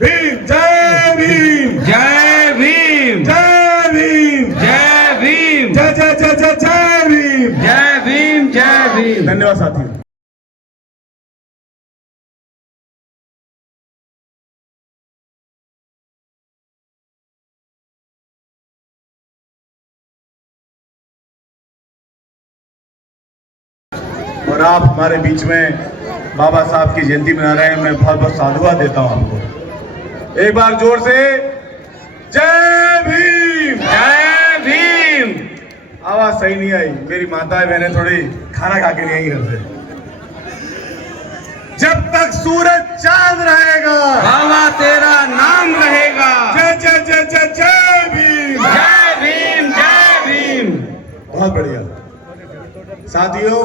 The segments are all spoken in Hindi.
भीम, जय भीम, जय भीम, जय भीम, जय भीम, जय जय जय जय जय भीम, जय भीम, जय भीम। धन्यवाद साथियों। और आप हमारे बीच में बाबा साहब की जयंती मना रहे हैं, मैं बहुत बहुत साधुवाद देता हूं आपको। एक बार जोर से जय भीम, जय भीम। आवाज सही नहीं आई, मेरी माताएं बहनें थोड़ी खाना खा के नहीं आई घर से। जब तक सूरज चांद रहेगा बाबा तेरा नाम रहेगा। जय जय जय जय जय भीम, जय भीम, जय भीम। बहुत बढ़िया साथियों।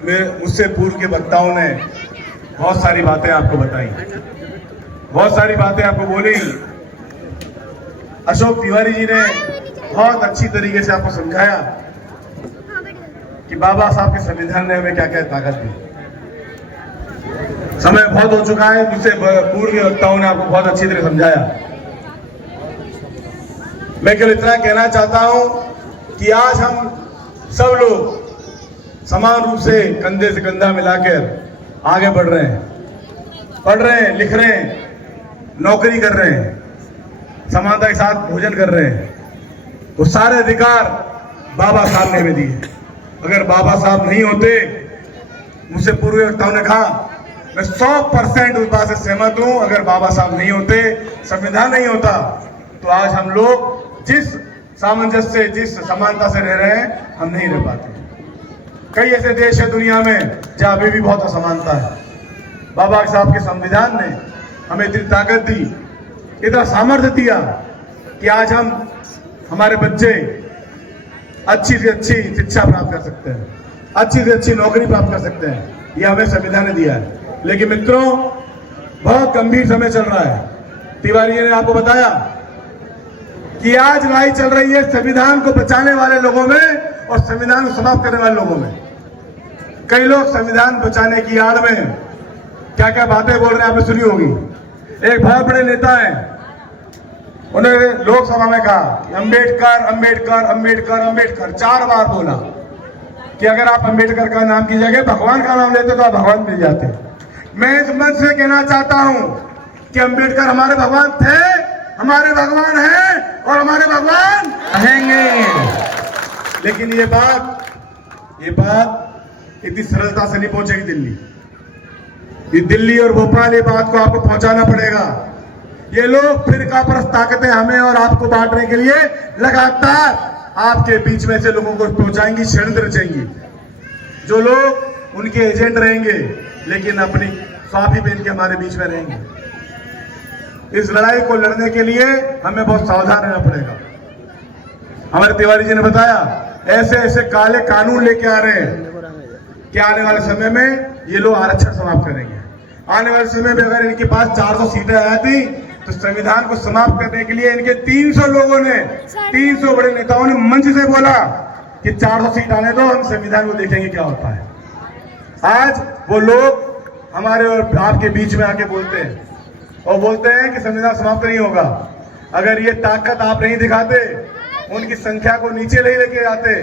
मुझसे पूर्व के वक्ताओं ने बहुत सारी बातें आपको बताई, बहुत सारी बातें आपको बोली। अशोक तिवारी जी ने बहुत अच्छी तरीके से आपको समझाया कि बाबा साहब के संविधान ने हमें क्या क्या ताकत दी। समय बहुत हो चुका है, मुझसे पूर्व के वक्ताओं ने आपको बहुत अच्छी तरह समझाया। मैं केवल इतना कहना चाहता हूं कि आज हम सब लोग समान रूप से कंधे से कंधा मिलाकर आगे बढ़ रहे हैं, पढ़ रहे हैं, लिख रहे हैं, नौकरी कर रहे हैं, समानता के साथ भोजन कर रहे हैं। वो सारे अधिकार बाबा साहब ने हमें दिए। अगर बाबा साहब नहीं होते, मुझसे पूर्व वक्ताओं ने कहा, मैं 100% उस बात से सहमत हूं, अगर बाबा साहब नहीं होते, संविधान नहीं होता, तो आज हम लोग जिस सामंजस्य से, जिस समानता से रह रहे हैं, हम नहीं रह पाते। कई ऐसे देश है दुनिया में जहां अभी भी बहुत असमानता है। बाबा साहब के संविधान ने हमें इतनी ताकत दी, इतना सामर्थ्य दिया कि आज हम, हमारे बच्चे अच्छी से अच्छी शिक्षा प्राप्त कर सकते हैं, अच्छी से अच्छी नौकरी प्राप्त कर सकते हैं। यह हमें संविधान ने दिया है। लेकिन मित्रों, बहुत गंभीर समय चल रहा है। तिवारी जी ने आपको बताया कि आज लड़ाई चल रही है संविधान को बचाने वाले लोगों में और संविधान को समाप्त करने वाले लोगों में। कई लोग संविधान बचाने की आड़ में क्या क्या बातें बोल रहे हैं, आपने सुनी होगी। एक बहुत बड़े नेता हैं, उन्होंने लोकसभा में कहा कि अम्बेडकर अम्बेडकर अम्बेडकर अम्बेडकर 4 बार बोला कि अगर आप अम्बेडकर का नाम की जगह भगवान का नाम लेते तो आप भगवान मिल जाते। मैं इस मंच से कहना चाहता हूं कि अम्बेडकर हमारे भगवान थे, हमारे भगवान हैं और हमारे भगवान रहेंगे। लेकिन ये बात इतनी सरलता से नहीं पहुंचेगी दिल्ली। ये दिल्ली और भोपाल, ये बात को आपको पहुंचाना पड़ेगा। ये लोग फिरकापरस्त ताकतें हमें और आपको बांटने के लिए लगातार आपके बीच में से लोगों को पहुंचाएंगी, षड्यंत्र रचेंगी। जो लोग उनके एजेंट रहेंगे, लेकिन अपनी स्वाफी पहन के हमारे बीच में रहेंगे। इस लड़ाई को लड़ने के लिए हमें बहुत सावधान रहना पड़ेगा। हमारे तिवारी जी ने बताया, ऐसे ऐसे काले कानून लेके आ रहे हैं कि आने वाले समय में ये लोग आरक्षण समाप्त करेंगे। आने वाले समय में अगर इनके पास 400 सीटें आती तो संविधान को समाप्त करने के लिए इनके 300 लोगों ने, 300 बड़े नेताओं ने मंच से बोला कि 400 सीट आने दो, हम संविधान को देखेंगे क्या होता है। आज वो लोग हमारे और आपके बीच में आके बोलते हैं और बोलते हैं कि संविधान समाप्त नहीं होगा। अगर ये ताकत आप नहीं दिखाते, उनकी संख्या को नीचे नहीं लेके आते,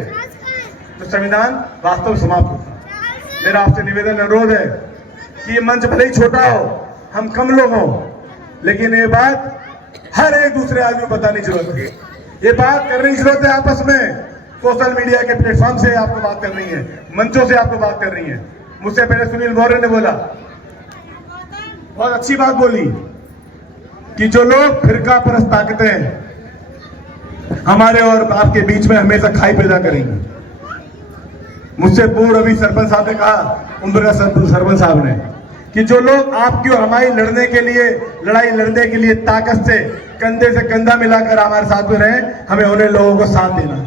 तो संविधान वास्तव में समाप्त होता। मेरा आपसे निवेदन, अनुरोध है कि ये मंच भले ही छोटा हो, हम कम लोग हों, लेकिन ये बात हर एक दूसरे आदमी को बताने की जरूरत है। ये बात करने की जरूरत है आपस में। सोशल मीडिया के प्लेटफॉर्म से आपको बात करनी है, मंचों से आपको बात करनी है। मुझसे पहले सुनील मौर्य ने बोला, बहुत अच्छी बात बोली कि जो लोग फिरकापरस्त ताकतें हमारे और आपके बीच में हमेशा खाई पैदा करेंगे। मुझसे पूर्व अभी सरपंच साहब ने कहा, उमरगा सरपंच साहब ने, कि जो लोग आपकी और हमारी लड़ाई लड़ने के लिए ताकत से कंधे से कंधा मिलाकर हमारे साथ में रहे, हमें उन्हें लोगों को साथ देना।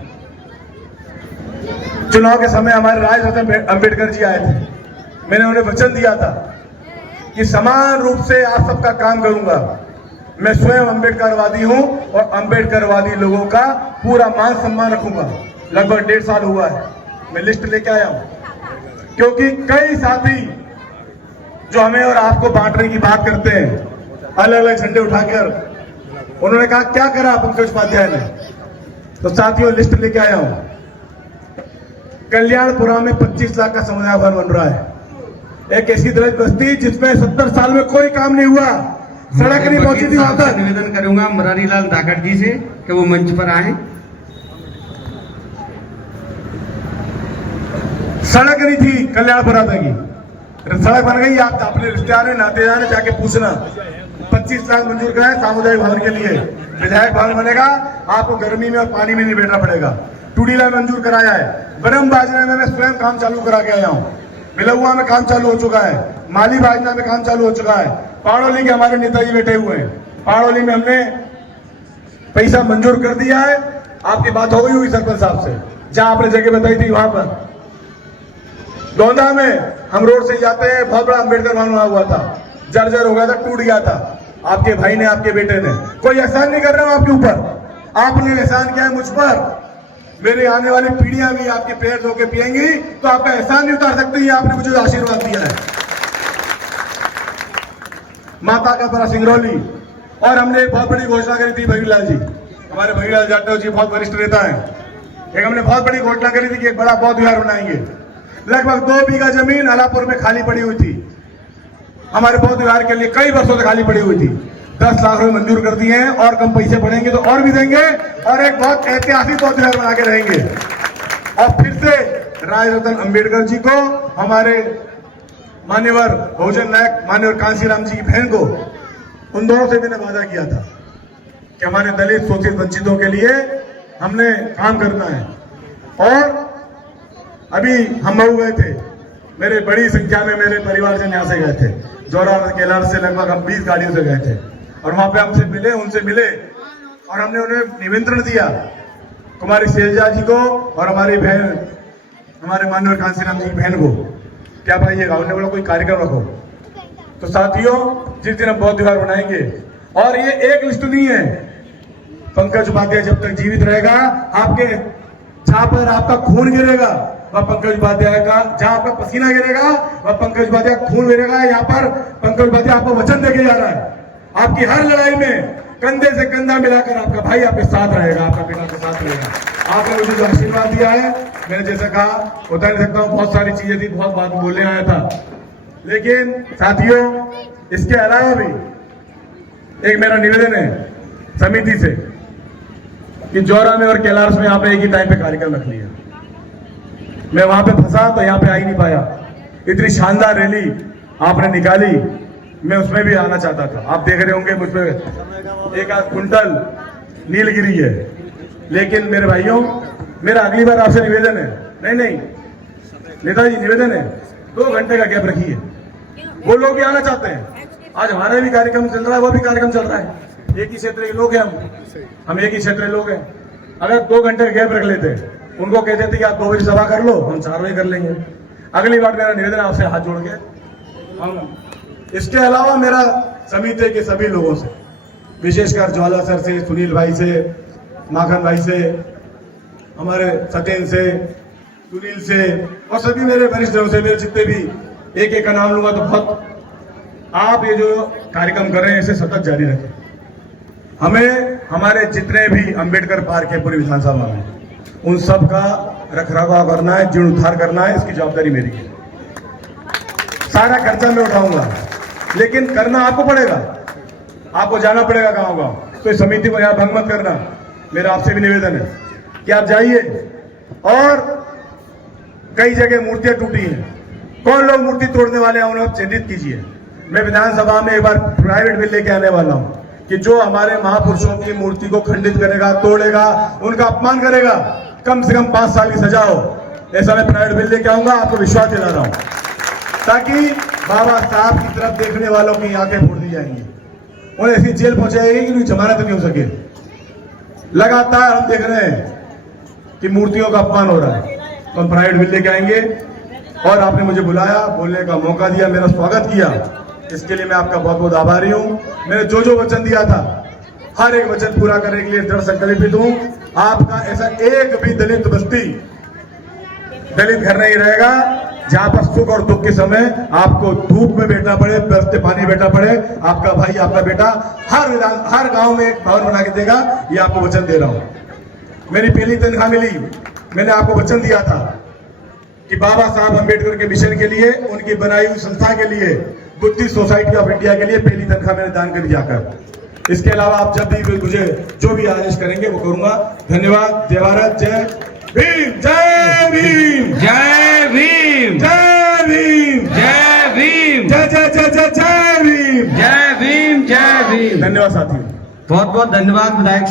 चुनाव के समय हमारे राजरत्न अम्बेडकर जी आए थे, मैंने उन्हें वचन दिया था कि समान रूप से आप सबका काम करूंगा। मैं स्वयं अम्बेडकरवादी हूं और अम्बेडकरवादी लोगों का पूरा मान सम्मान रखूंगा। लगभग 1.5 साल हुआ है, मैं लिस्ट लेके आया हूं, क्योंकि कई साथी जो हमें और आपको बांटने की बात करते हैं, अलग अलग झंडे उठाकर उन्होंने कहा क्या करा पंकज उपाध्याय ने। तो साथियों लिस्ट लेके आया हूं। कल्याणपुरा में 25 लाख का समुदाय भवन बन रहा है। एक ऐसी दलित बस्ती जिसमें 70 साल में कोई काम नहीं हुआ, सड़क नहीं पहुंची थी वहां तक। निवेदन करूंगा मुरारी लाल धाकड़ जी से कि वो मंच पर आए। सड़क नहीं थी कल्याणपुरा तक की, सड़क बन गई। आप अपने रिश्तेदार नातेदार जाके पूछना। 25 लाख मंजूर कराए सामुदायिक भवन के लिए। विधायक भवन बनेगा, आपको गर्मी में और पानी में नहीं बैठना पड़ेगा। टूडीला मंजूर कराया है। ब्रह्म बाजरा में मैं स्वयं काम चालू करा के आया हूँ। बिलहुआ में काम चालू हो चुका है। माली बाजना में काम चालू हो चुका है। पाड़ोली के हमारे नेताजी बैठे हुए हैं। पाड़ोली में हमने पैसा मंजूर कर दिया है। आपकी बात हो गई हुई सरपंच साहब से, जहां आपने जगह बताई थी वहां पर। गोंदा में हम रोड से जाते हैं, बहुत बड़ा अम्बेडकर भवन बना हुआ था, जर्जर हो गया था, टूट गया था। आपके भाई ने, आपके बेटे ने, कोई एहसान नहीं कर रहा हूं आपके ऊपर, आपने एहसान किया है मुझ पर। मेरी आने वाली पीढ़ियां भी आपके पैर धो के पिएंगी तो आपका एहसान नहीं उतार सकती। आपने मुझे आशीर्वाद दिया है। माता का बड़ा सिंगरौली। और हमने एक बहुत बड़ी घोषणा करी थी, भगीलाल जी, हमारे भगीलाल जाटव जी बहुत वरिष्ठ नेता है। एक हमने बहुत बड़ी घोषणा करी थी कि एक बड़ा बौद्ध विहार बनाएंगे। लगभग 2 बीघा जमीन अलापुर में खाली पड़ी हुई थी, हमारे बौद्ध विहार के लिए कई वर्षों से खाली पड़ी हुई थी। 10 लाख रुपए मंजूर कर दिए हैं, और कम पैसे पड़ेंगे तो और भी देंगे, और एक बहुत ऐतिहासिक बौद्ध विहार बना के रहेंगे। और फिर से राज रतन अम्बेडकर जी को, हमारे मान्यवर बहुजन नायक मान्यवर कांशीराम जी की बहन को, उन दोनों से मैंने वादा किया था कि हमारे दलित शोषित वंचितों के लिए हमने काम करना है। और अभी हम मऊ गए थे, मेरे बड़ी संख्या में मेरे परिवार से यहाँ से गए थे। जोरा केलार से लगभग हम 20 गाड़ियों से गए थे, और वहां पे हमसे मिले, उनसे मिले, और हमने उन्हें निमंत्रण दिया कुमारी शैलजा जी को और हमारी बहन, हमारे माननीय कांशीराम जी की बहन को, क्या पाइएगा। उन्होंने बोला कोई कार्यक्रम रखो। तो साथियों, जिस दिन हम बौद्ध विहार बनाएंगे, और ये एक लिस्ट नहीं है, पंकज उपाध्याय जब तक जीवित रहेगा, आपके जहां पर आपका खून गिरेगा वह पंकज उपाध्याय का, जहां आपका पसीना गिरेगा वह पंकज उपाध्याय खून गिरेगा। यहाँ पर पंकज उपाध्याय आपको वचन देके जा रहा है, आपकी हर लड़ाई में कंधे से कंधा मिलाकर आपका भाई आपके साथ रहेगा, आपका बेटा आपके साथ रहेगा। आपने मुझे जो आशीर्वाद दिया है, मैंने जैसा कहा बता नहीं सकता हूँ, बहुत सारी चीजें थी, बहुत बात बोलने आया था। लेकिन साथियों, इसके अलावा भी एक मेरा निवेदन है समिति से कि जोरा में और कैलाश में यहाँ पे एक ही टाइम पे कार्यक्रम रख लिया। मैं वहां पे फंसा तो यहाँ पे आ ही नहीं पाया। इतनी शानदार रैली आपने निकाली, मैं उसमें भी आना चाहता था। आप देख रहे होंगे मुझ पे एक आध कुंटल नीलगिरी है। लेकिन मेरे भाइयों, मेरा अगली बार आपसे निवेदन है, नहीं नेताजी निवेदन है, 2 घंटे का गैप रखिए। वो लोग भी आना चाहते हैं। आज हमारा भी कार्यक्रम चल रहा है, वो भी कार्यक्रम चल रहा है। एक ही क्षेत्र के लोग हैं हम एक ही क्षेत्र के लोग हैं। अगर 2 घंटे का गैप रख लेते, उनको कहते थे कि आप 2 बजे सभा कर लो, हम 4 बजे कर लेंगे। अगली बार मेरा निवेदन आपसे हाथ जोड़ के हम, इसके अलावा मेरा समिति के सभी लोगों से, विशेषकर ज्वाला सर से, सुनील भाई से, माखन भाई से, हमारे सत्येंद्र से, सुनील से, और सभी मेरे वरिष्ठों से, मेरे जितने भी एक का नाम लूंगा तो बहुत, आप ये जो कार्यक्रम कर रहे हैं इसे सतत जारी रखें। हमें हमारे जितने भी अंबेडकर पार्क है पूरी विधानसभा में, उन सब का रखरखाव करना है, जीर्णोद्धार करना है, इसकी जवाबदारी मेरी है। सारा खर्चा मैं उठाऊंगा, लेकिन करना आपको पड़ेगा, आपको जाना पड़ेगा गांव-गांव। तो इस समिति को यहाँ भंग मत करना। मेरा आपसे भी निवेदन है कि आप जाइए, और कई जगह मूर्तियां टूटी हैं, कौन लोग मूर्ति तोड़ने वाले हैं उन्हें चिन्हित कीजिए। मैं विधानसभा में एक बार प्राइवेट बिल लेके आने वाला हूं कि जो हमारे महापुरुषों की मूर्ति को खंडित करेगा, तोड़ेगा, उनका अपमान करेगा, कम से कम 5 साल की सजा हो। ऐसा मैं प्राइवेट बिल लेके आऊंगा, आपको विश्वास दिला रहा हूं, ताकि बाबा साहब की तरफ देखने वालों की आंखें फोड़ दी जाएंगी, उन्हें ऐसी जेल पहुंचाएगी कि जमानत नहीं हो सके। लगातार हम देख रहे हैं कि मूर्तियों का अपमान हो रहा है, तो हम प्राइवेट बिल लेके आएंगे। और आपने मुझे बुलाया, बोलने का मौका दिया, मेरा स्वागत किया, इसके लिए मैं आपका बहुत बहुत आभारी हूं। मैंने जो जो वचन दिया था, हर एक वचन पूरा करने के लिए दृढ़ संकल्पित हूं। आपका ऐसा एक भी दलित बस्ती, दलित घर नहीं रहेगा, जहां पर सुख और दुख के समय आपको धूप में बैठना पड़े, बरसते पानी बैठना पड़े, आपका भाई, आपका बेटा हर गांव में एक भवन बना के देगा। ये आपको वचन दे रहा हूं। मेरी पहली तनख्वाह मिली, मैंने आपको वचन दिया था कि बाबा साहब अम्बेडकर के मिशन के लिए, उनकी बनाई हुई संस्था के लिए, बुद्धिस्ट सोसाइटी ऑफ इंडिया के लिए पहली तनख्वाह मैंने दान कर जाकर। इसके अलावा आप जब भी मुझे जो भी आदेश करेंगे वो करूंगा। धन्यवाद। जय भारत, जय भीम, जय भीम, जय भीम, जय भीम, जय भीम, जय जय जय जय जय भीम, जय भीम, जय भीम। धन्यवाद साथियों। बहुत बहुत धन्यवाद विधायक साहब।